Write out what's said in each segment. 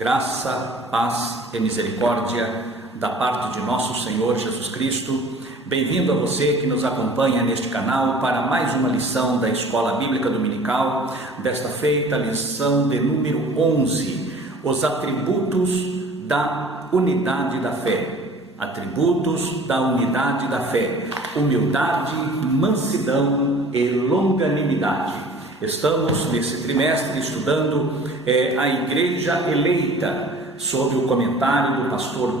Graça, paz e misericórdia da parte de nosso Senhor Jesus Cristo. Bem-vindo a você que nos acompanha neste canal para mais uma lição da Escola Bíblica Dominical, desta feita, lição de número 11, os atributos da unidade da fé. Atributos da unidade da fé: humildade, mansidão e longanimidade. Estamos nesse trimestre estudando a Igreja Eleita, sob o comentário do pastor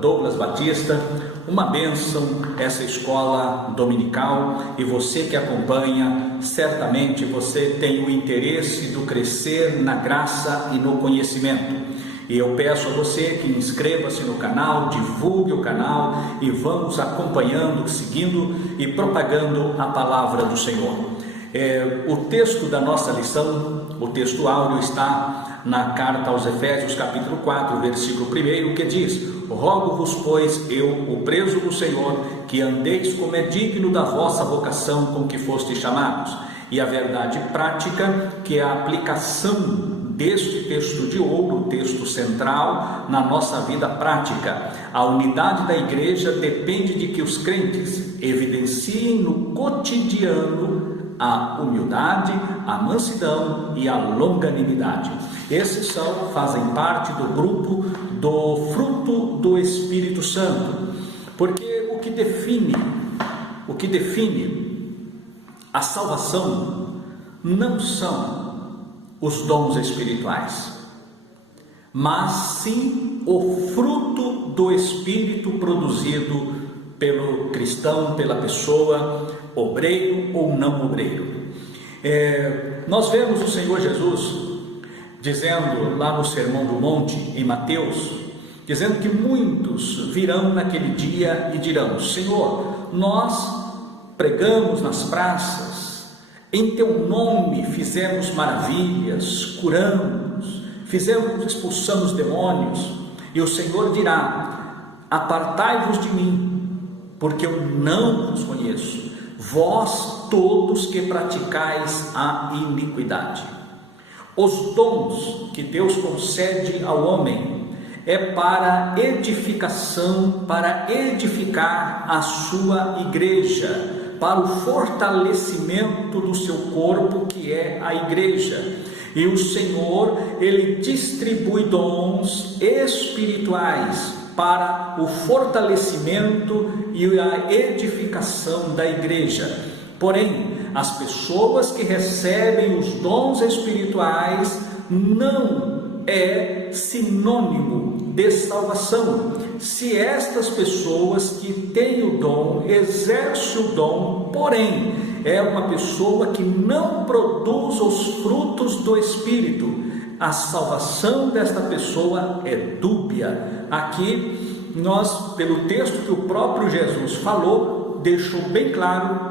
Douglas Batista. Uma bênção essa escola dominical, e você que acompanha, certamente você tem o interesse do crescer na graça e no conhecimento. E eu peço a você que inscreva-se no canal, divulgue o canal e vamos acompanhando, seguindo e propagando a palavra do Senhor. O texto da nossa lição, o texto áureo, está na carta aos Efésios, capítulo 4, versículo 1, que diz: rogo-vos, pois, eu, o preso do Senhor, que andeis como é digno da vossa vocação com que fostes chamados. E a verdade prática, que é a aplicação deste texto de ouro, o texto central, na nossa vida prática. A unidade da igreja depende de que os crentes evidenciem no cotidiano a humildade, a mansidão e a longanimidade. Esses fazem parte do grupo do fruto do Espírito Santo, porque o que define a salvação não são os dons espirituais, mas sim o fruto do Espírito produzido pelo cristão, pela pessoa, obreiro ou não obreiro. Nós vemos o Senhor Jesus dizendo lá no Sermão do Monte, em Mateus, dizendo que muitos virão naquele dia e dirão: Senhor, nós pregamos nas praças, em teu nome fizemos maravilhas, curamos, expulsamos demônios. E o Senhor dirá: apartai-vos de mim, porque eu não vos conheço, vós todos que praticais a iniquidade. Os dons que Deus concede ao homem é para edificação, para edificar a sua igreja, para o fortalecimento do seu corpo, que é a igreja. E o Senhor, Ele distribui dons espirituais para o fortalecimento e a edificação da igreja. Porém, as pessoas que recebem os dons espirituais não é sinônimo de salvação. Se estas pessoas que têm o dom, exercem o dom, porém é uma pessoa que não produz os frutos do Espírito, a salvação desta pessoa é dúbia. Aqui nós, pelo texto que o próprio Jesus falou, deixou bem claro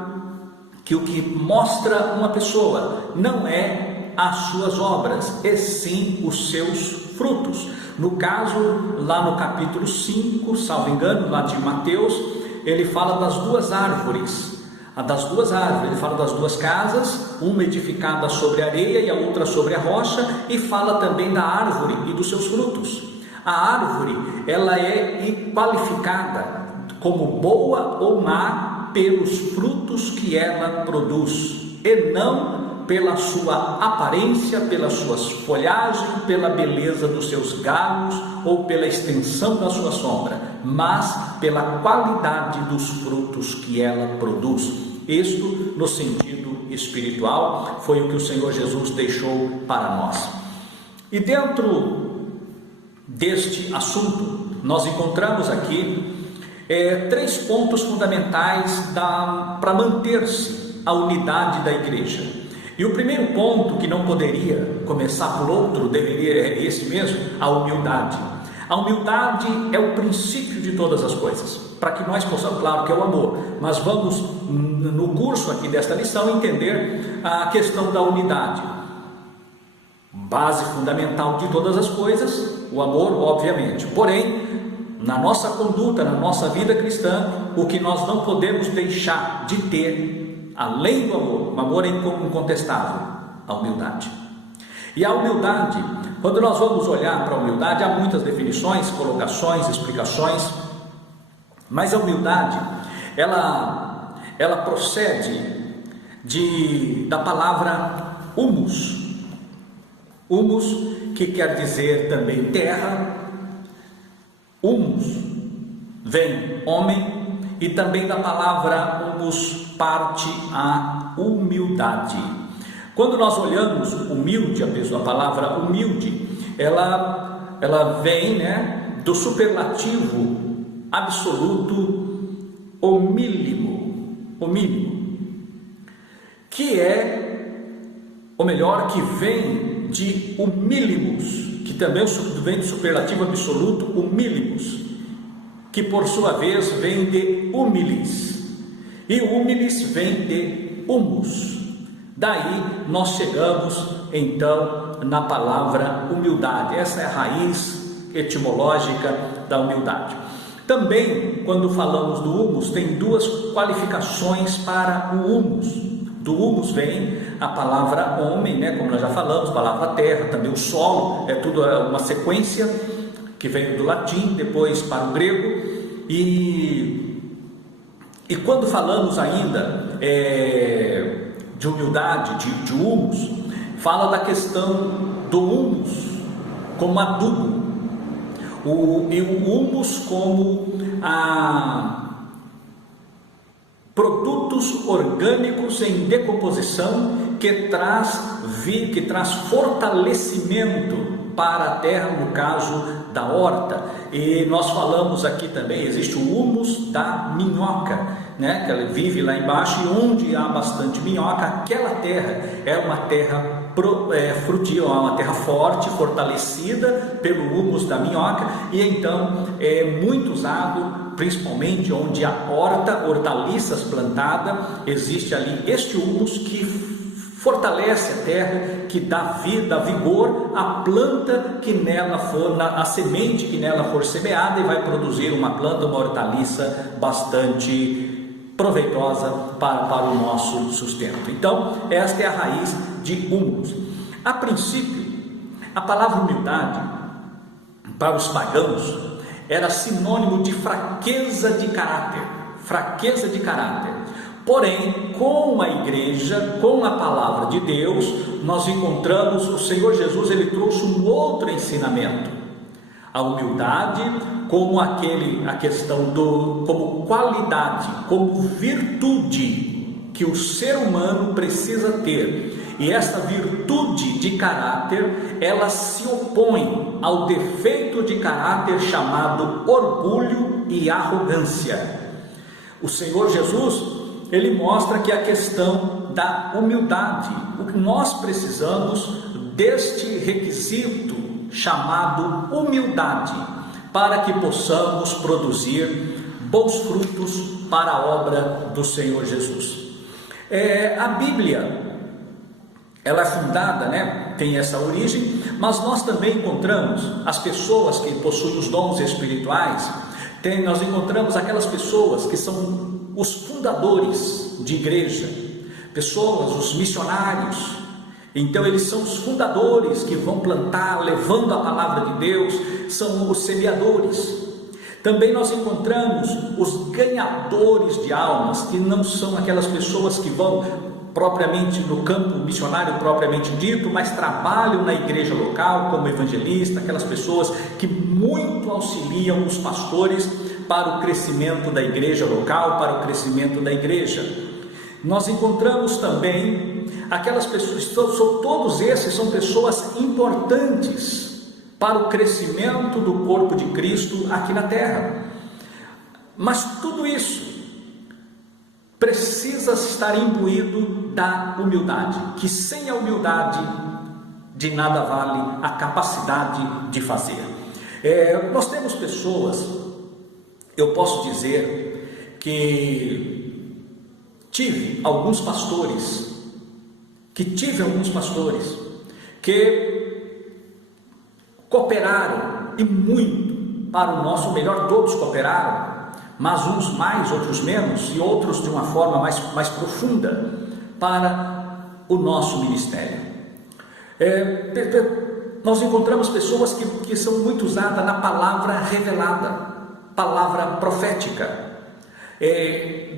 que o que mostra uma pessoa não é as suas obras, e sim os seus frutos. No caso, lá no capítulo 5, salvo engano, lá de Mateus, ele fala das duas árvores. Ele fala das duas casas, uma edificada sobre a areia e a outra sobre a rocha, e fala também da árvore e dos seus frutos. A árvore, ela é qualificada como boa ou má pelos frutos que ela produz, e não pela sua aparência, pelas suas folhagens, pela beleza dos seus galhos ou pela extensão da sua sombra, mas pela qualidade dos frutos que ela produz. Isto, no sentido espiritual, foi o que o Senhor Jesus deixou para nós. E dentro deste assunto, nós encontramos aqui 3 pontos fundamentais para manter-se a unidade da igreja. E o primeiro ponto, que não poderia começar por outro, deveria esse mesmo, a humildade. A humildade é o princípio de todas as coisas, para que nós possamos, claro que é o amor, mas vamos no curso aqui desta lição entender a questão da unidade. Base fundamental de todas as coisas, o amor, obviamente. Porém, na nossa conduta, na nossa vida cristã, o que nós não podemos deixar de ter, além do amor, o amor é incontestável, a humildade. E a humildade Quando nós vamos olhar para a humildade, há muitas definições, colocações, explicações, mas a humildade, ela procede da palavra humus. Humus, que quer dizer também terra. Humus vem homem, e também da palavra humus parte a humildade. Quando nós olhamos humilde, a palavra humilde, ela vem, do superlativo absoluto o mínimo, que é, ou melhor, que vem de humílimos, que também vem do superlativo absoluto humílimos, que por sua vez vem de humilis, e humilis vem de humus. Daí nós chegamos então na palavra humildade. Essa é a raiz etimológica da humildade. Também, quando falamos do humus, tem duas qualificações para o humus. Do humus vem a palavra homem, como nós já falamos, a palavra terra, também o solo, é tudo uma sequência que vem do latim, depois para o grego. E quando falamos ainda de humildade, de humus, fala da questão do humus como adubo, e o humus como produtos orgânicos em decomposição que traz fortalecimento para a terra, no caso da horta. E nós falamos aqui também, existe o humus da minhoca, que ela vive lá embaixo, e onde há bastante minhoca, aquela terra é uma terra frutífera, uma terra forte, fortalecida pelo humus da minhoca, e então é muito usado, principalmente onde há hortaliças plantada, existe ali este humus que fortalece a terra, que dá vida, vigor à planta que nela for, a semente que nela for semeada, e vai produzir uma planta, uma hortaliça bastante proveitosa para o nosso sustento. Então, esta é a raiz de humus. A princípio, a palavra humildade para os pagãos era sinônimo de fraqueza de caráter. Porém, com a igreja, com a palavra de Deus, nós encontramos o Senhor Jesus, ele trouxe um outro ensinamento. A humildade como a questão como qualidade, como virtude que o ser humano precisa ter. E esta virtude de caráter, ela se opõe ao defeito de caráter chamado orgulho e arrogância. O Senhor Jesus, ele mostra que a questão da humildade, o que nós precisamos deste requisito chamado humildade, para que possamos produzir bons frutos para a obra do Senhor Jesus. A Bíblia, ela é fundada, tem essa origem, mas nós também encontramos as pessoas que possuem os dons espirituais. Nós encontramos aquelas pessoas que são os fundadores de igreja, pessoas, os missionários. Então eles são os fundadores que vão plantar, levando a palavra de Deus, são os semeadores. Também nós encontramos os ganhadores de almas, que não são aquelas pessoas que vão propriamente no campo missionário propriamente dito, mas trabalham na igreja local como evangelista, aquelas pessoas que muito auxiliam os pastores para o crescimento da igreja local, para o crescimento da igreja. Nós encontramos também aquelas pessoas, todos esses são pessoas importantes para o crescimento do corpo de Cristo aqui na terra. Mas tudo isso precisa estar imbuído da humildade, que sem a humildade de nada vale a capacidade de fazer. Nós temos pessoas, eu posso dizer que tive alguns pastores que cooperaram e muito para o nosso melhor. Todos cooperaram, mas uns mais, outros menos, e outros de uma forma mais profunda para o nosso ministério. nós encontramos pessoas que são muito usadas na palavra revelada, palavra profética.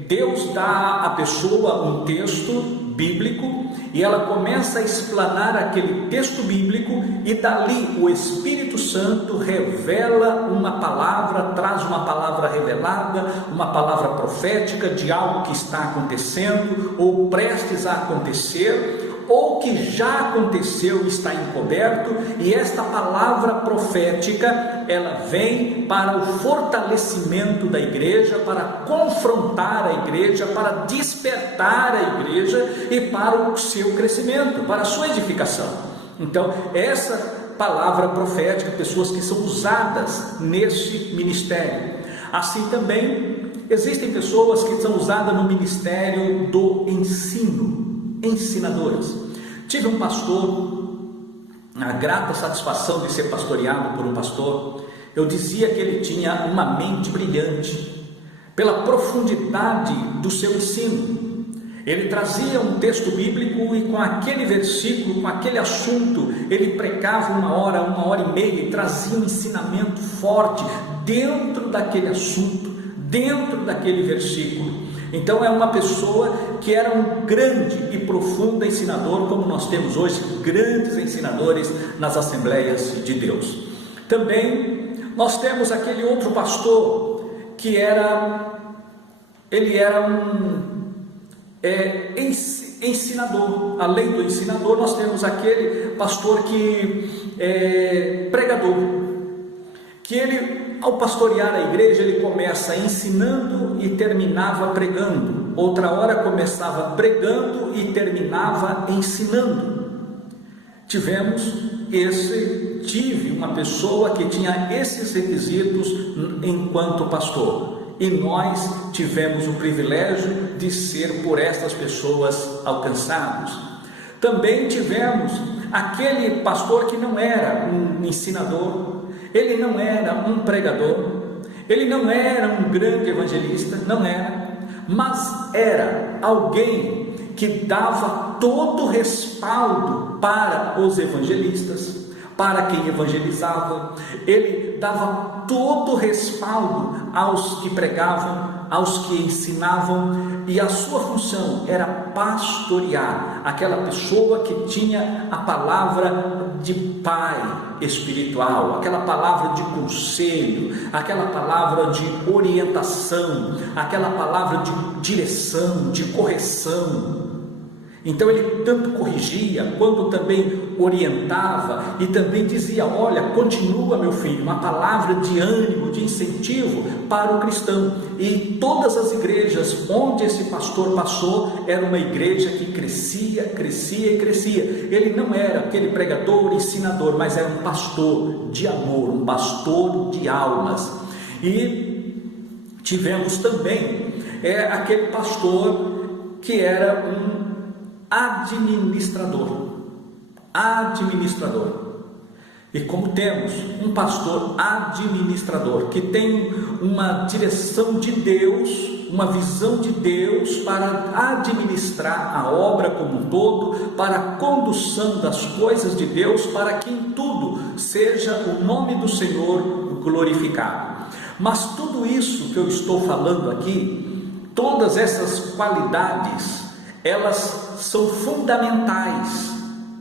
Deus dá à pessoa um texto bíblico e ela começa a explanar aquele texto bíblico, e dali o Espírito Santo revela uma palavra, traz uma palavra revelada, uma palavra profética de algo que está acontecendo ou prestes a acontecer, ou que já aconteceu e está encoberto, e esta palavra profética, ela vem para o fortalecimento da igreja, para confrontar a igreja, para despertar a igreja e para o seu crescimento, para a sua edificação. Então, essa palavra profética, pessoas que são usadas neste ministério. Assim também, existem pessoas que são usadas no ministério do ensino, ensinadoras. Tive um pastor, a grata satisfação de ser pastoreado por um pastor. Eu dizia que ele tinha uma mente brilhante, pela profundidade do seu ensino. Ele trazia um texto bíblico e com aquele versículo, com aquele assunto, ele pregava 1 hora, 1 hora e meia, e trazia um ensinamento forte dentro daquele assunto, dentro daquele versículo. Então é uma pessoa que era um grande e profundo ensinador, como nós temos hoje grandes ensinadores nas Assembleias de Deus. Também nós temos aquele outro pastor que ele era um ensinador. Além do ensinador, nós temos aquele pastor que é pregador, que ele, ao pastorear a igreja, ele começa ensinando e terminava pregando. Outra hora começava pregando e terminava ensinando. Tive uma pessoa que tinha esses requisitos enquanto pastor, e nós tivemos o privilégio de ser por estas pessoas alcançados. Também tivemos aquele pastor que não era um ensinador, ele não era um pregador, ele não era um grande evangelista, não era, mas era alguém que dava todo o respaldo para os evangelistas, para quem evangelizava. Ele dava todo o respaldo aos que pregavam, aos que ensinavam, e a sua função era pastorear aquela pessoa que tinha a palavra de pai espiritual, aquela palavra de conselho, aquela palavra de orientação, aquela palavra de direção, de correção. Então ele tanto corrigia, quanto também orientava, e também dizia: olha, continua, meu filho, uma palavra de ânimo, de incentivo para o cristão. E todas as igrejas onde esse pastor passou, era uma igreja que crescia, crescia e crescia. Ele não era aquele pregador, ensinador, mas era um pastor de amor, um pastor de almas. E tivemos também aquele pastor que era um administrador. E como temos um pastor administrador que tem uma direção de Deus, uma visão de Deus para administrar a obra como um todo, para a condução das coisas de Deus, para que em tudo seja o nome do Senhor glorificado. Mas tudo isso que eu estou falando aqui, todas essas qualidades, elas são fundamentais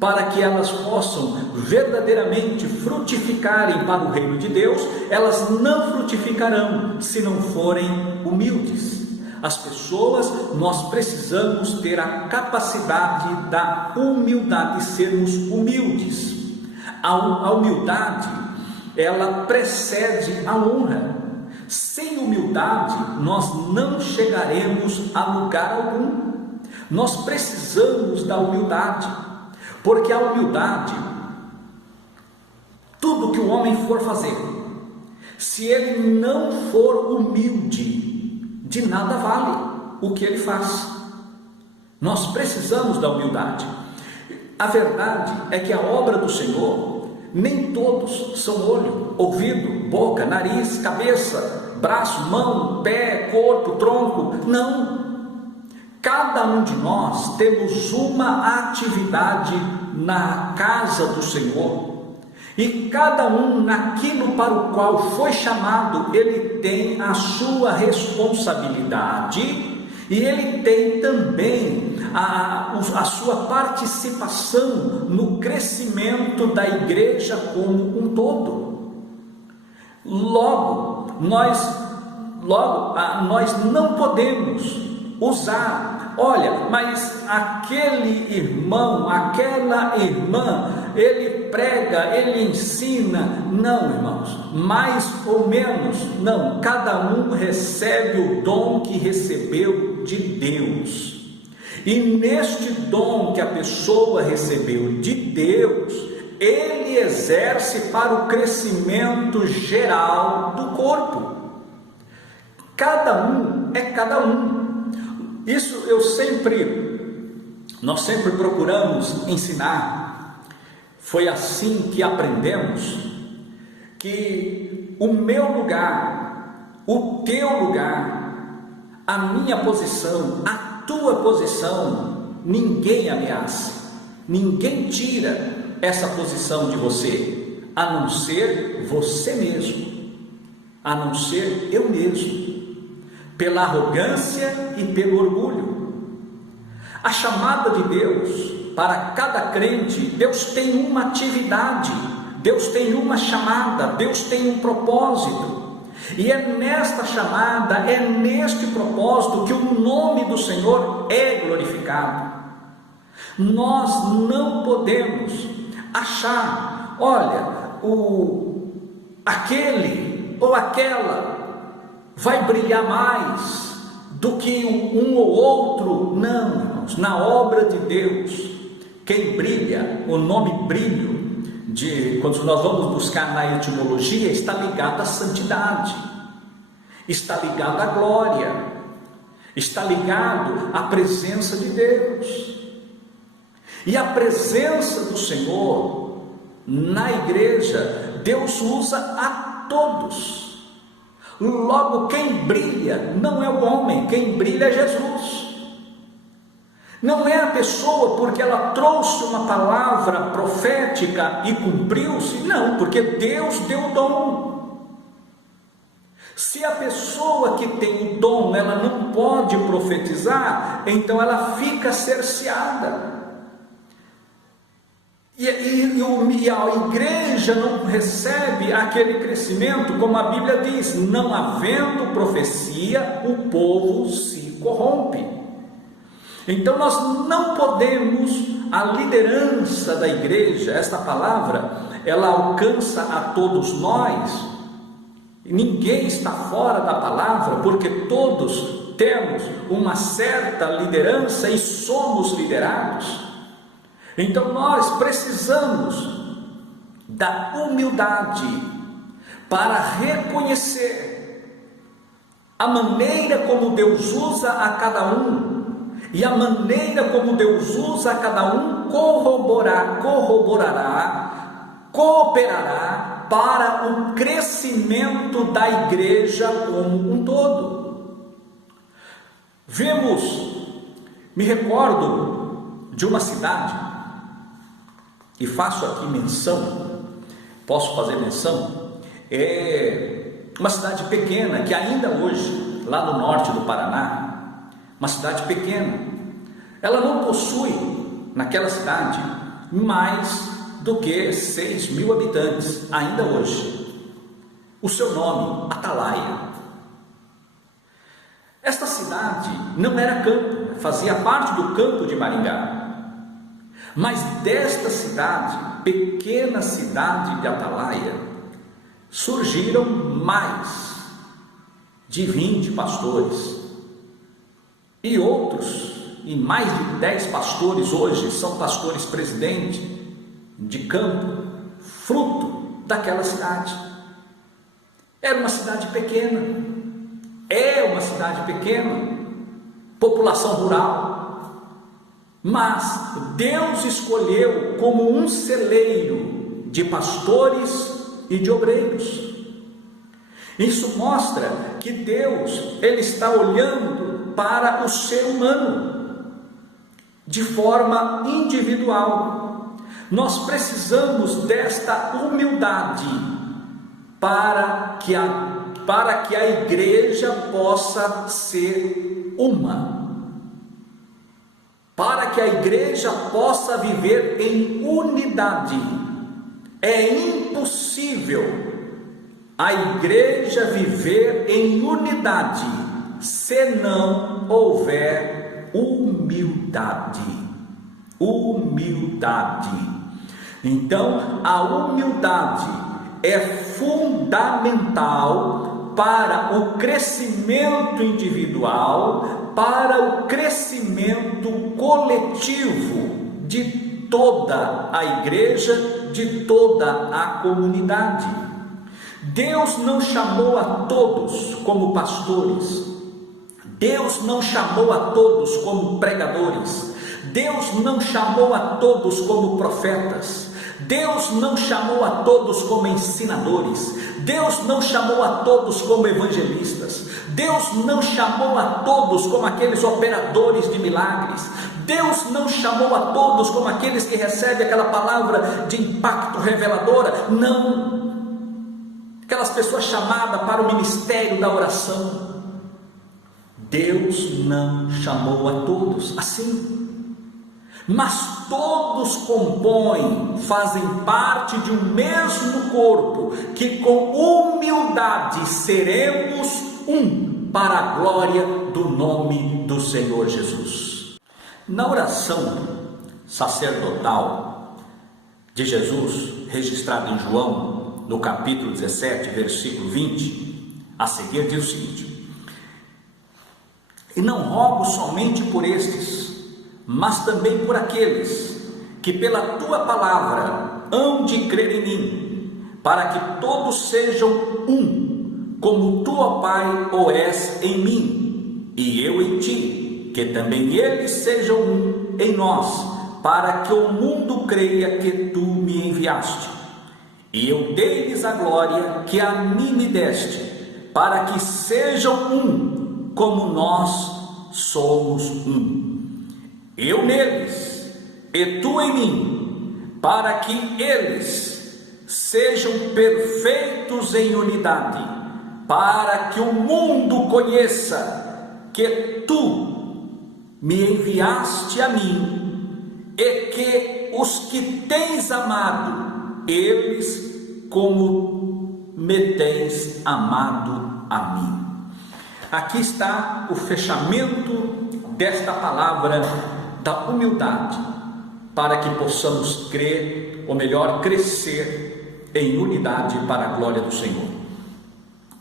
para que elas possam verdadeiramente frutificarem para o reino de Deus. Elas não frutificarão se não forem humildes. As pessoas, nós precisamos ter a capacidade da humildade, sermos humildes. A humildade, ela precede a honra. Sem humildade, nós não chegaremos a lugar algum. Nós precisamos da humildade, porque a humildade, tudo que o homem for fazer, se ele não for humilde, de nada vale o que ele faz. Nós precisamos da humildade. A verdade é que a obra do Senhor, nem todos são olho, ouvido, boca, nariz, cabeça, braço, mão, pé, corpo, tronco. Não. Cada um de nós temos uma atividade na casa do Senhor, E cada um, naquilo para o qual foi chamado, ele tem a sua responsabilidade e ele tem também a sua participação no crescimento da igreja como um todo. Logo, nós não podemos usar, olha, mas aquele irmão, aquela irmã, ele prega, ele ensina. Não, irmãos, mais ou menos, não, cada um recebe o dom que recebeu de Deus, e neste dom que a pessoa recebeu de Deus, ele exerce para o crescimento geral do corpo. Cada um é cada um. Isso nós sempre procuramos ensinar. Foi assim que aprendemos que o meu lugar, o teu lugar, a minha posição, a tua posição, ninguém ameaça, ninguém tira essa posição de você, a não ser você mesmo, a não ser eu mesmo, pela arrogância e pelo orgulho. A chamada de Deus para cada crente, Deus tem uma atividade, Deus tem uma chamada, Deus tem um propósito, e é nesta chamada, é neste propósito que o nome do Senhor é glorificado. Nós não podemos achar, olha, aquele ou aquela vai brilhar mais do que um ou outro. Não, irmãos, na obra de Deus, quem brilha, o nome brilho, quando nós vamos buscar na etimologia, está ligado à santidade, está ligado à glória, está ligado à presença de Deus. E a presença do Senhor na igreja, Deus usa a todos. Logo, quem brilha não é o homem, quem brilha é Jesus. Não é a pessoa porque ela trouxe uma palavra profética e cumpriu-se, não, porque Deus deu o dom. Se a pessoa que tem o dom, ela não pode profetizar, então ela fica cerceada. E a igreja não recebe aquele crescimento, como a Bíblia diz, não havendo profecia, o povo se corrompe. Então nós não podemos, a liderança da igreja, esta palavra, ela alcança a todos nós, ninguém está fora da palavra, porque todos temos uma certa liderança e somos liderados. Então nós precisamos da humildade para reconhecer a maneira como Deus usa a cada um, e a maneira como Deus usa a cada um cooperará para o crescimento da igreja como um todo. Me recordo de uma cidade, e faço aqui menção, posso fazer menção, é uma cidade pequena, que ainda hoje, lá no norte do Paraná, uma cidade pequena, ela não possui, naquela cidade, mais do que 6.000 habitantes, ainda hoje. O seu nome, Atalaia. Esta cidade não era campo, fazia parte do campo de Maringá. Mas desta cidade, pequena cidade de Atalaia, surgiram mais de 20 pastores, e mais de 10 pastores hoje são pastores presidentes de campo, fruto daquela cidade. Era uma cidade pequena, é uma cidade pequena, população rural, mas Deus escolheu como um celeiro de pastores e de obreiros. Isso mostra que Deus, Ele está olhando para o ser humano de forma individual. Nós precisamos desta humildade para que a igreja possa ser uma, para que a igreja possa viver em unidade. É impossível a igreja viver em unidade se não houver humildade. Humildade. Então, a humildade é fundamental para o crescimento individual, para o crescimento coletivo de toda a igreja, de toda a comunidade. Deus não chamou a todos como pastores, Deus não chamou a todos como pregadores, Deus não chamou a todos como profetas, Deus não chamou a todos como ensinadores, Deus não chamou a todos como evangelistas, Deus não chamou a todos como aqueles operadores de milagres, Deus não chamou a todos como aqueles que recebem aquela palavra de impacto reveladora, não, aquelas pessoas chamadas para o ministério da oração. Deus não chamou a todos assim, mas todos compõem, fazem parte de um mesmo corpo, que com humildade seremos um para a glória do nome do Senhor Jesus. Na oração sacerdotal de Jesus, registrada em João, no capítulo 17, versículo 20, a seguir diz o seguinte: e não rogo somente por estes, mas também por aqueles que pela tua palavra hão de crer em mim, para que todos sejam um, como tu, ó Pai, o és em mim, e eu em ti, que também eles sejam um em nós, para que o mundo creia que tu me enviaste. E eu dei-lhes a glória que a mim me deste, para que sejam um, como nós somos um. Eu neles, e tu em mim, para que eles sejam perfeitos em unidade, para que o mundo conheça que tu me enviaste a mim, e que os que tens amado, eles como me tens amado a mim. Aqui está o fechamento desta palavra da humildade, para que possamos crer, ou melhor, crescer em unidade para a glória do Senhor.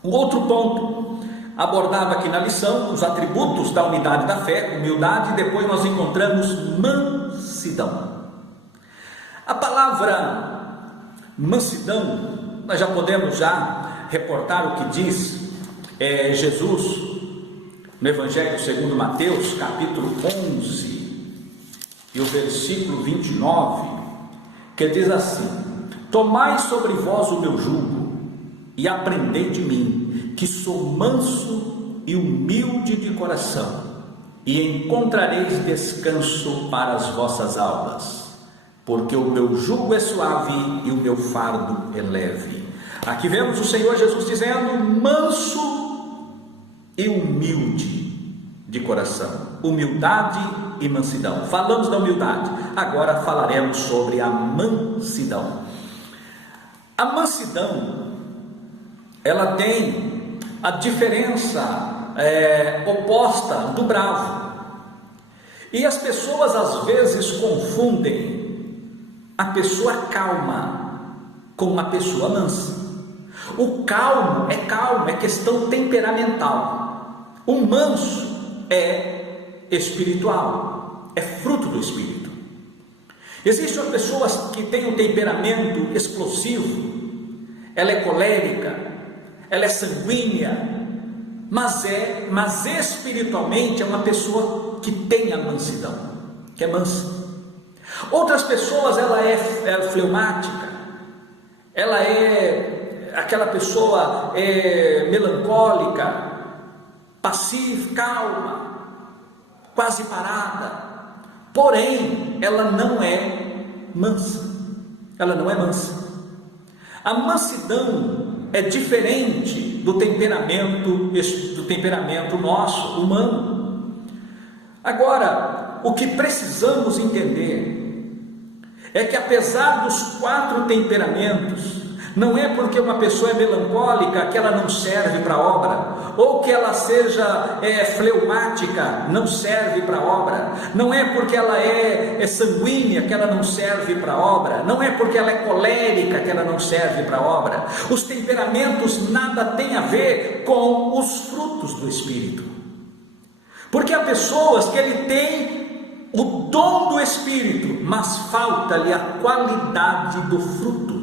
O outro ponto abordava aqui na lição os atributos da unidade da fé, humildade, e depois nós encontramos mansidão. A palavra mansidão, nós já podemos reportar o que diz Jesus no Evangelho segundo Mateus, capítulo 11, e o versículo 29, que diz assim: tomai sobre vós o meu jugo, e aprendei de mim, que sou manso e humilde de coração, e encontrareis descanso para as vossas almas, porque o meu jugo é suave e o meu fardo é leve. Aqui vemos o Senhor Jesus dizendo: manso e humilde de coração, humildade e mansidão. Falamos da humildade, agora falaremos sobre a mansidão. A mansidão, ela tem a diferença oposta do bravo, e as pessoas às vezes confundem a pessoa calma com a pessoa mansa. O calmo, é questão temperamental. O manso é espiritual, é fruto do Espírito. Existem pessoas que têm um temperamento explosivo, ela é colérica, ela é sanguínea, mas espiritualmente é uma pessoa que tem a mansidão, que é mansa. Outras pessoas, ela é fleumática, ela é aquela pessoa melancólica, passiva, calma, quase parada, porém ela não é mansa, ela não é mansa. A mansidão é diferente do temperamento nosso, humano. Agora, o que precisamos entender é que, apesar dos 4 temperamentos, não é porque uma pessoa é melancólica que ela não serve para a obra, ou que ela seja fleumática, não serve para a obra, não é porque ela é sanguínea que ela não serve para a obra, não é porque ela é colérica que ela não serve para a obra. Os temperamentos nada têm a ver com os frutos do Espírito, porque há pessoas que ele tem o dom do Espírito, mas falta-lhe a qualidade do fruto.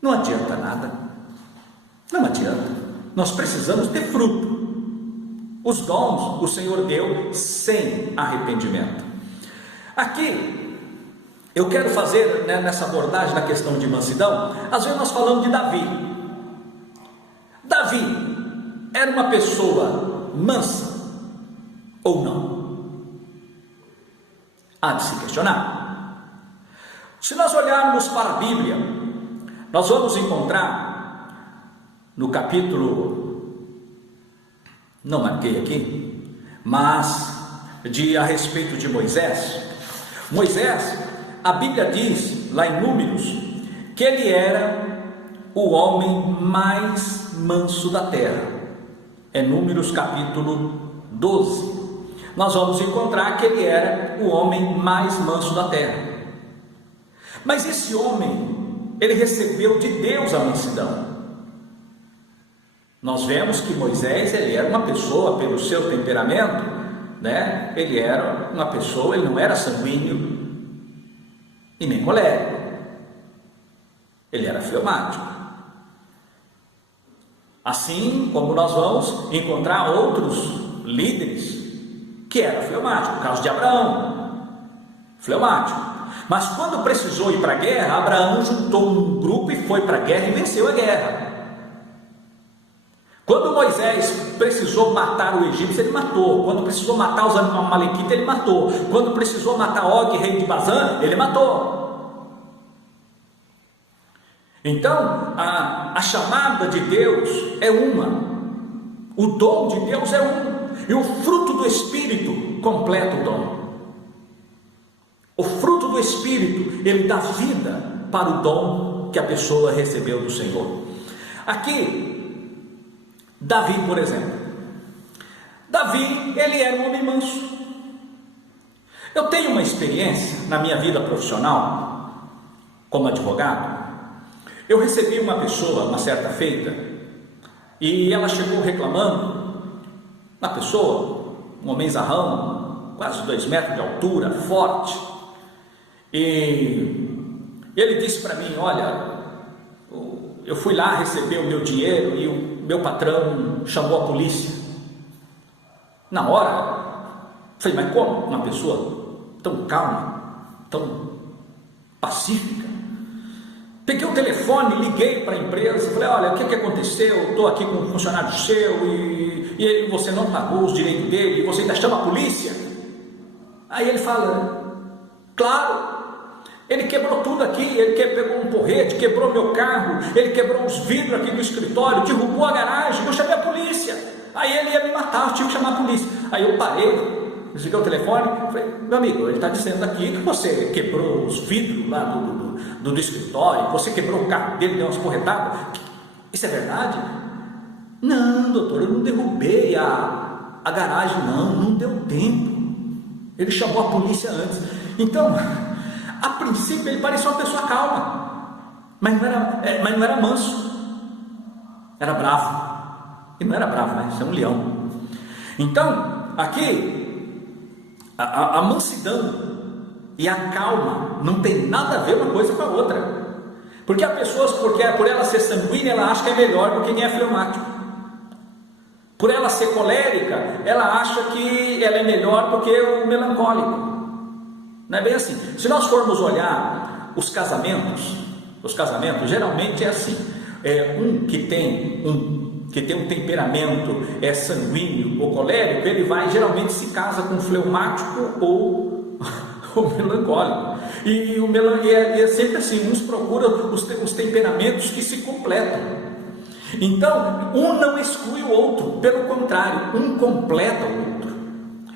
Não adianta nada, não adianta, nós precisamos ter fruto. Os dons o Senhor deu sem arrependimento. Aqui, eu quero fazer, nessa abordagem da questão de mansidão, às vezes nós falamos de Davi. Davi era uma pessoa mansa ou não? Há de se questionar. Se nós olharmos para a Bíblia, nós vamos encontrar no capítulo, não marquei aqui, mas a respeito de Moisés. Moisés, a Bíblia diz lá em Números que ele era o homem mais manso da terra. É Números capítulo 12. Nós vamos encontrar que ele era o homem mais manso da terra. Mas esse homem, ele recebeu de Deus a mansidão. Nós vemos que Moisés, ele era uma pessoa, pelo seu temperamento, ele era uma pessoa, ele não era sanguíneo e nem colérico, ele era fleumático. Assim como nós vamos encontrar outros líderes que eram fleumáticos, o caso de Abraão, fleumático. Mas quando precisou ir para a guerra, Abraão juntou um grupo e foi para a guerra e venceu a guerra. Quando Moisés precisou matar o egípcio, ele matou. Quando precisou matar os amalequitas, ele matou. Quando precisou matar Og, rei de Bazã, ele matou. Então, a chamada de Deus é uma, o dom de Deus é um, e o fruto do Espírito completa o dom. O fruto do Espírito, ele dá vida para o dom que a pessoa recebeu do Senhor. Aqui, Davi, por exemplo. Davi, ele era um homem manso. Eu tenho uma experiência na minha vida profissional, como advogado. Eu recebi uma pessoa, uma certa feita, e ela chegou reclamando. Uma pessoa, um homenzarrão, quase 2 metros de altura, forte. E ele disse para mim: olha, eu fui lá receber o meu dinheiro e o meu patrão chamou a polícia. Na hora, falei: mas como uma pessoa tão calma, tão pacífica? Peguei o telefone, liguei para a empresa, falei: olha, o que aconteceu? Estou aqui com um funcionário seu e você não pagou os direitos dele, e você ainda chama a polícia? Aí ele fala: claro, ele quebrou tudo aqui, ele pegou um porrete, quebrou meu carro, ele quebrou os vidros aqui do escritório, derrubou a garagem, eu chamei a polícia. Aí ele ia me matar, eu tive que chamar a polícia. Aí eu parei, desliguei o telefone, falei: meu amigo, ele está dizendo aqui que você quebrou os vidros lá do escritório, você quebrou o carro dele, deu umas porretadas. Isso é verdade? Não, doutor, eu não derrubei a garagem, não deu tempo. Ele chamou a polícia antes. Então, a princípio ele parecia uma pessoa calma, mas não era manso, era bravo. E não era bravo, né? Isso é um leão. Então, aqui, a mansidão e a calma não tem nada a ver uma coisa com a outra. Porque há pessoas, por ela ser sanguínea, ela acha que é melhor do que quem é fleumático. Por ela ser colérica, ela acha que ela é melhor do que o melancólico. Não é bem assim. Se nós formos olhar os casamentos geralmente é assim: um que tem um temperamento sanguíneo ou colérico, ele vai geralmente se casa com um fleumático ou o melancólico. E é sempre assim, uns procuram os temperamentos que se completam. Então, um não exclui o outro, pelo contrário, um completa o outro.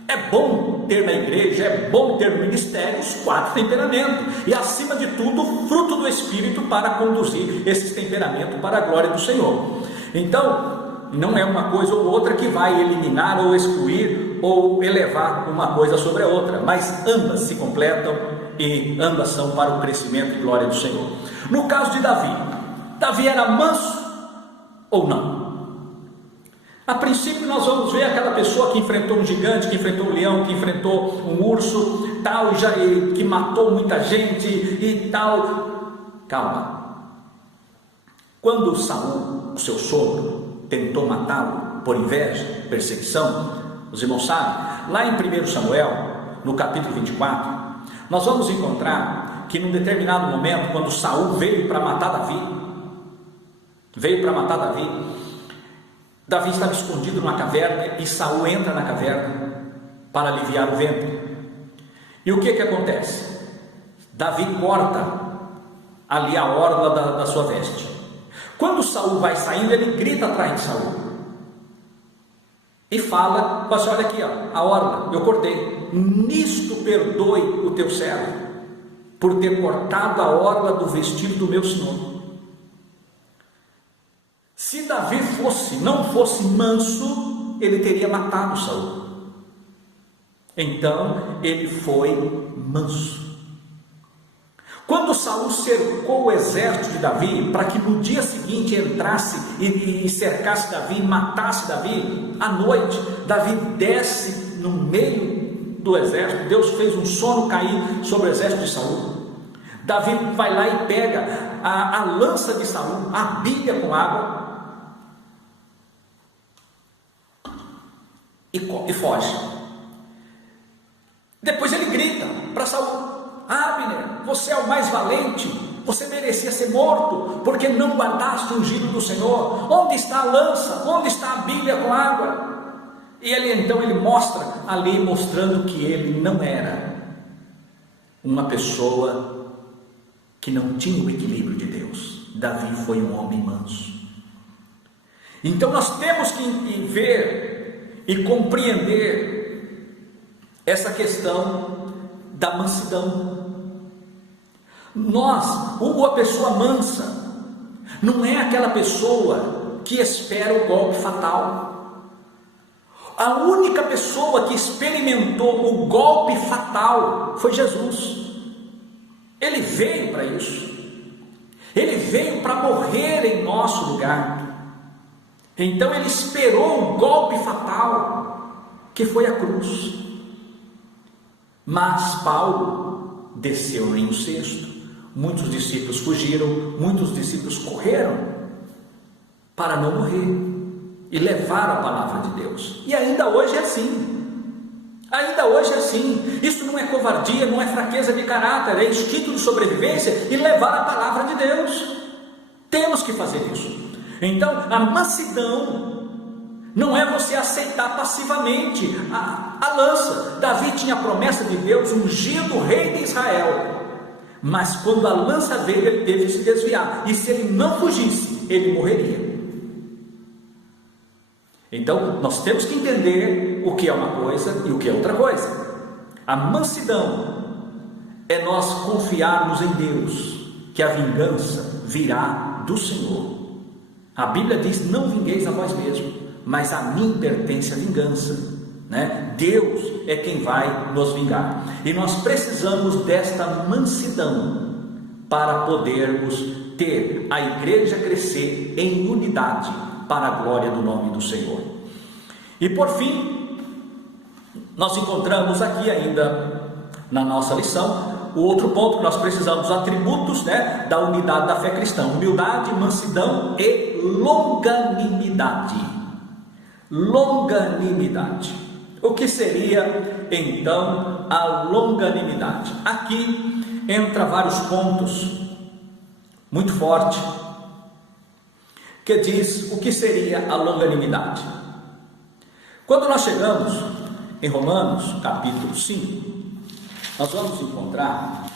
É bom ter na igreja, é bom ter no ministério os 4 temperamentos, e acima de tudo, o fruto do Espírito para conduzir esses temperamentos para a glória do Senhor. Então, não é uma coisa ou outra que vai eliminar ou excluir ou elevar uma coisa sobre a outra, mas ambas se completam e ambas são para o crescimento e glória do Senhor. No caso de Davi, Davi era manso ou não? A princípio nós vamos ver aquela pessoa que enfrentou um gigante, que enfrentou um leão, que enfrentou um urso, tal, que matou muita gente e tal. Calma. Quando Saul, o seu sogro, tentou matá-lo por inveja, perseguição, os irmãos sabem, lá em 1 Samuel, no capítulo 24, nós vamos encontrar que num determinado momento, quando Saul veio para matar Davi estava escondido numa caverna e Saul entra na caverna para aliviar o vento. E o que acontece? Davi corta ali a orla da sua veste. Quando Saul vai saindo, ele grita atrás de Saul e fala: olha aqui, ó, a orla, eu cortei. Nisto perdoe o teu servo, por ter cortado a orla do vestido do meu senhor. Se Davi não fosse manso, ele teria matado Saul. Então ele foi manso. Quando Saul cercou o exército de Davi, para que no dia seguinte entrasse e cercasse Davi, e matasse Davi, à noite, Davi desce no meio do exército. Deus fez um sono cair sobre o exército de Saul. Davi vai lá e pega a lança de Saul, a bilha com água, e foge. Depois ele grita para Saul: Abner, você é o mais valente, você merecia ser morto, porque não guardaste o ungido do Senhor. Onde está a lança? Onde está a bilha com água? E ele mostra ali, mostrando que ele não era uma pessoa que não tinha o equilíbrio de Deus. Davi foi um homem manso. Então nós temos que ver e compreender essa questão da mansidão. A pessoa mansa não é aquela pessoa que espera o golpe fatal. A única pessoa que experimentou o golpe fatal foi Jesus. Ele veio para isso. Ele veio para morrer em nosso lugar. Então ele esperou o golpe fatal, que foi a cruz. Mas Paulo desceu em um cesto. Muitos discípulos fugiram, muitos discípulos correram para não morrer e levaram a palavra de Deus. E ainda hoje é assim. Ainda hoje é assim. Isso não é covardia, não é fraqueza de caráter, é instinto de sobrevivência e levar a palavra de Deus. Temos que fazer isso. Então, a mansidão não é você aceitar passivamente a lança. Davi tinha a promessa de Deus, ungido o rei de Israel. Mas quando a lança veio, ele teve que se desviar. E se ele não fugisse, ele morreria. Então, nós temos que entender o que é uma coisa e o que é outra coisa. A mansidão é nós confiarmos em Deus, que a vingança virá do Senhor. A Bíblia diz: não vingueis a vós mesmos, mas a mim pertence a vingança, né? Deus é quem vai nos vingar. E nós precisamos desta mansidão para podermos ter a igreja crescer em unidade para a glória do nome do Senhor. E por fim, nós encontramos aqui ainda na nossa lição o outro ponto que nós precisamos, atributos, né, da unidade da fé cristã: humildade, mansidão e longanimidade. Longanimidade. O que seria então a longanimidade? Aqui entra vários pontos muito forte, que diz o que seria a longanimidade. Quando nós chegamos em Romanos capítulo 5, Nós vamos encontrar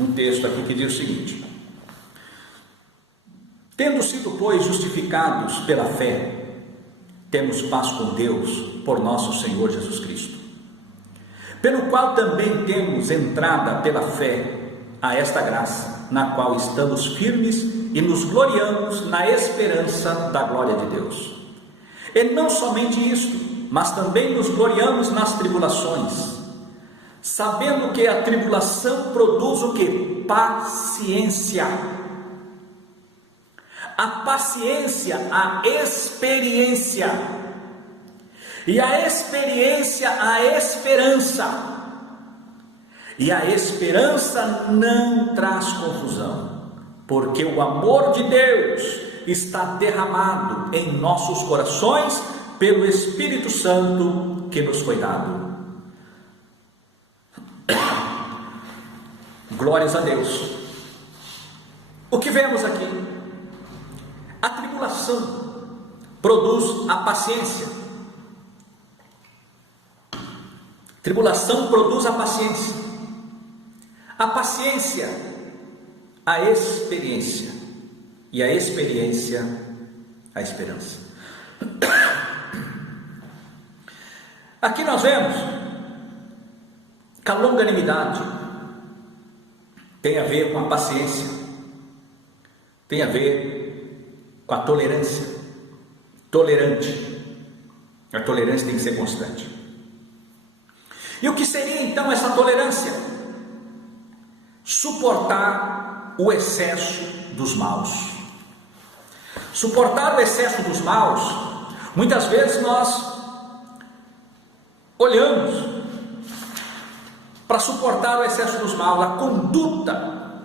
um texto aqui que diz o seguinte: tendo sido, pois, justificados pela fé, temos paz com Deus por nosso Senhor Jesus Cristo, pelo qual também temos entrada pela fé a esta graça, na qual estamos firmes e nos gloriamos na esperança da glória de Deus. E não somente isto, mas também nos gloriamos nas tribulações, sabendo que a tribulação produz o que? Paciência. A paciência, a experiência, e a experiência, a esperança. E a esperança não traz confusão, porque o amor de Deus está derramado em nossos corações pelo Espírito Santo que nos foi dado. Glórias a Deus. O que vemos aqui? A tribulação produz a paciência. Tribulação produz a paciência. A paciência, a experiência. E a experiência, a esperança. Aqui nós vemos que a longanimidade tem a ver com a paciência, tem a ver com a tolerância. Tolerante. A tolerância tem que ser constante. E o que seria então essa tolerância? Suportar o excesso dos maus. Suportar o excesso dos maus, muitas vezes nós olhamos para suportar o excesso dos maus, a conduta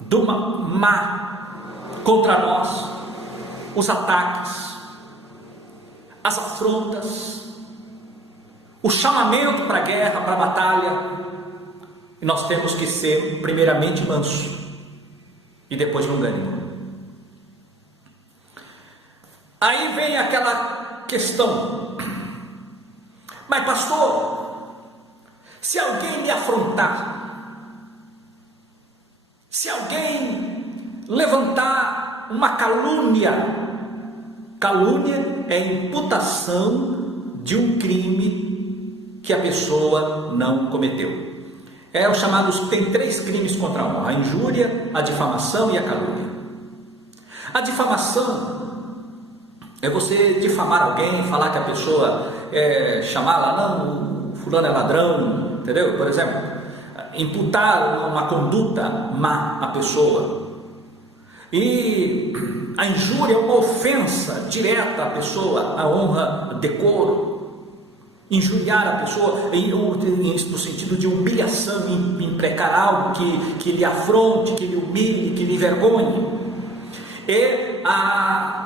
do má contra nós, os ataques, as afrontas, o chamamento para a guerra, para a batalha. E nós temos que ser primeiramente manso e depois longânimo. Aí vem aquela questão: mas pastor, se alguém me afrontar, se alguém levantar uma calúnia, calúnia é imputação de um crime que a pessoa não cometeu. É o chamado, tem 3 crimes contra a honra: a injúria, a difamação e a calúnia. A difamação é você difamar alguém, falar que a pessoa, chamá-la, não, o fulano é ladrão, entendeu? Por exemplo, imputar uma conduta má à pessoa. E a injúria é uma ofensa direta à pessoa, a honra, decoro. Injuriar a pessoa no sentido de humilhação, imprecar algo que lhe afronte, que lhe humilhe, que lhe envergonhe. E a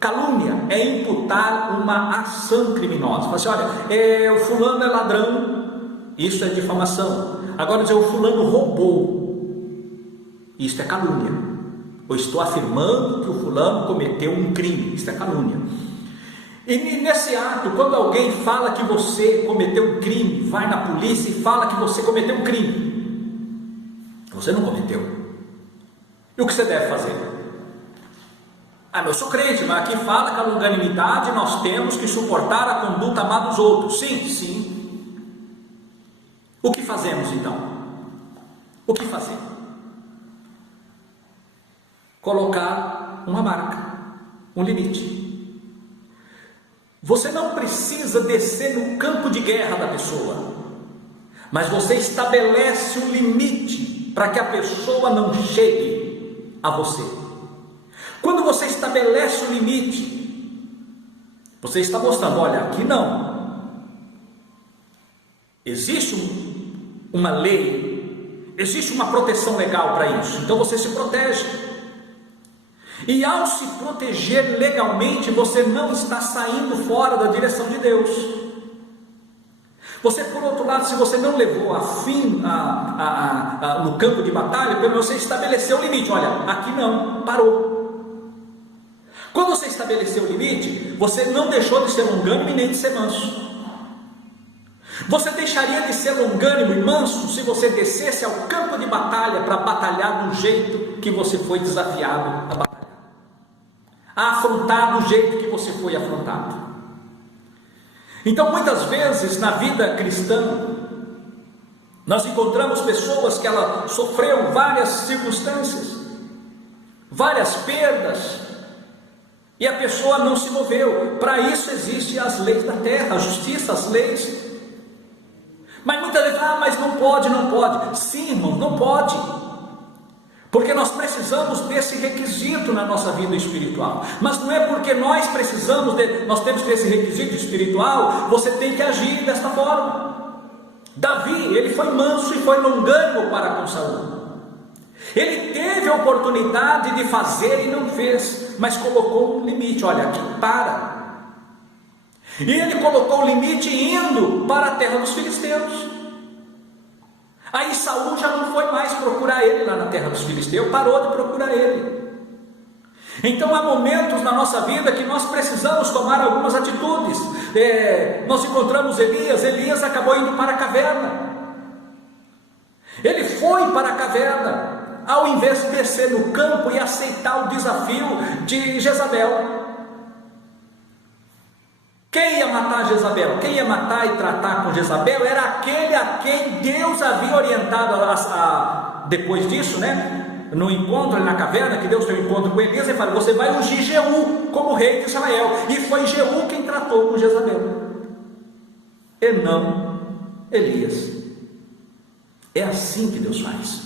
calúnia é imputar uma ação criminosa. Fala assim: olha, o fulano é ladrão, isso é difamação. Agora dizer, o fulano roubou, isso é calúnia. Eu estou afirmando que o fulano cometeu um crime, isso é calúnia. E nesse ato, quando alguém fala que você cometeu um crime, vai na polícia e fala que você cometeu um crime, você não cometeu. E o que você deve fazer? Eu sou crente, mas aqui fala que a longanimidade nós temos que suportar a conduta má dos outros. Sim, sim. O que fazemos então? O que fazer? Colocar uma marca, um limite. Você não precisa descer no campo de guerra da pessoa, mas você estabelece um limite para que a pessoa não chegue a você. Quando você estabelece o limite, você está mostrando: olha, aqui não. Existe uma lei, existe uma proteção legal para isso, então você se protege. E ao se proteger legalmente, você não está saindo fora da direção de Deus. Você, por outro lado, se você não levou a fim no campo de batalha, pelo menos você estabeleceu o limite. Olha, aqui não, parou. Quando você estabeleceu o limite, você não deixou de ser longânime nem de ser manso. Você deixaria de ser longânimo e manso se você descesse ao campo de batalha para batalhar do jeito que você foi desafiado a batalhar, a afrontar do jeito que você foi afrontado? Então, muitas vezes na vida cristã, nós encontramos pessoas que elas sofreram várias circunstâncias, várias perdas, e a pessoa não se moveu. Para isso existem as leis da terra, a justiça, as leis. Mas muitas vezes, mas não pode. Sim, irmão, não pode. Porque nós precisamos desse requisito na nossa vida espiritual. Mas não é porque nós temos esse requisito espiritual, você tem que agir desta forma. Davi, ele foi manso e foi longânimo para com Saul. Ele teve a oportunidade de fazer e não fez, mas colocou um limite. Olha, aqui para. E ele colocou o limite indo para a terra dos filisteus. Aí Saul já não foi mais procurar ele lá na terra dos filisteus, parou de procurar ele. Então há momentos na nossa vida que nós precisamos tomar algumas atitudes. Nós encontramos Elias acabou indo para a caverna. Ele foi para a caverna, ao invés de descer no campo e aceitar o desafio de Jezabel. Quem ia matar Jezabel? Quem ia matar e tratar com Jezabel era aquele a quem Deus havia orientado depois disso, né? No encontro ali na caverna, que Deus teve um encontro com Elias, ele falou: você vai ungir Jeú como rei de Israel. E foi Jeú quem tratou com Jezabel, e não Elias. É assim que Deus faz.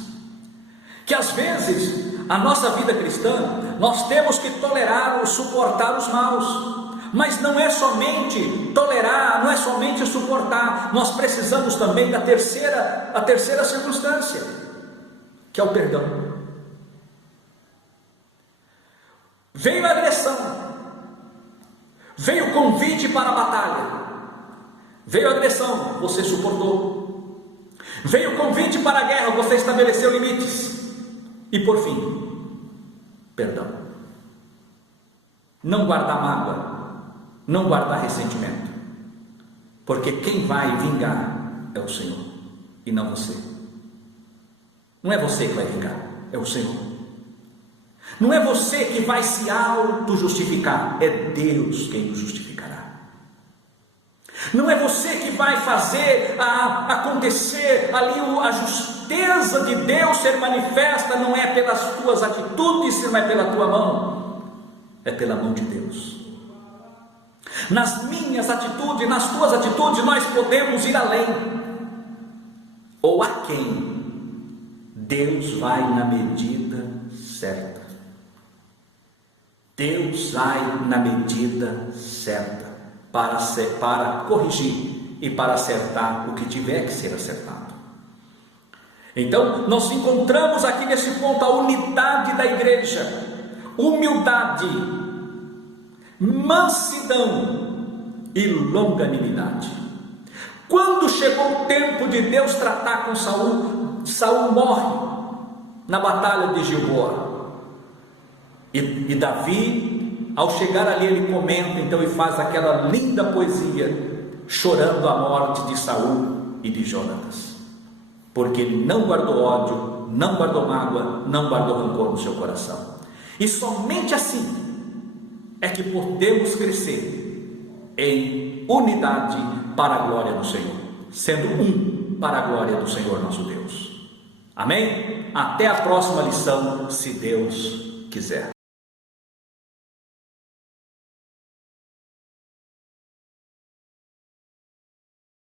Que às vezes a nossa vida cristã, nós temos que tolerar ou suportar os maus. Mas não é somente tolerar, não é somente suportar, nós precisamos também da terceira circunstância, que é o perdão. Veio a agressão, veio o convite para a batalha, veio a agressão, você suportou, veio o convite para a guerra, você estabeleceu limites, e por fim, perdão. Não guardar mágoa, não guardar ressentimento, porque quem vai vingar é o Senhor e não você. Não é você que vai vingar, é o Senhor. Não é você que vai se auto-justificar, é Deus quem o justificará. Não é você que vai fazer acontecer ali a justeza de Deus ser manifesta, não é pelas tuas atitudes, não é pela tua mão, é pela mão de Deus. Nas minhas atitudes, nas tuas atitudes, nós podemos ir além, ou a quem Deus vai na medida certa. Deus vai na medida certa para corrigir e para acertar o que tiver que ser acertado. Então nós encontramos aqui nesse ponto a unidade da igreja, humildade, mansidão e longanimidade. Quando chegou o tempo de Deus tratar com Saul, Saul morre na batalha de Gilboa. E Davi, ao chegar ali, ele comenta então e faz aquela linda poesia, chorando a morte de Saul e de Jonatas, porque ele não guardou ódio, não guardou mágoa, não guardou rancor no seu coração. E somente assim é que podemos crescer em unidade para a glória do Senhor, sendo um para a glória do Senhor nosso Deus. Amém? Até a próxima lição, se Deus quiser.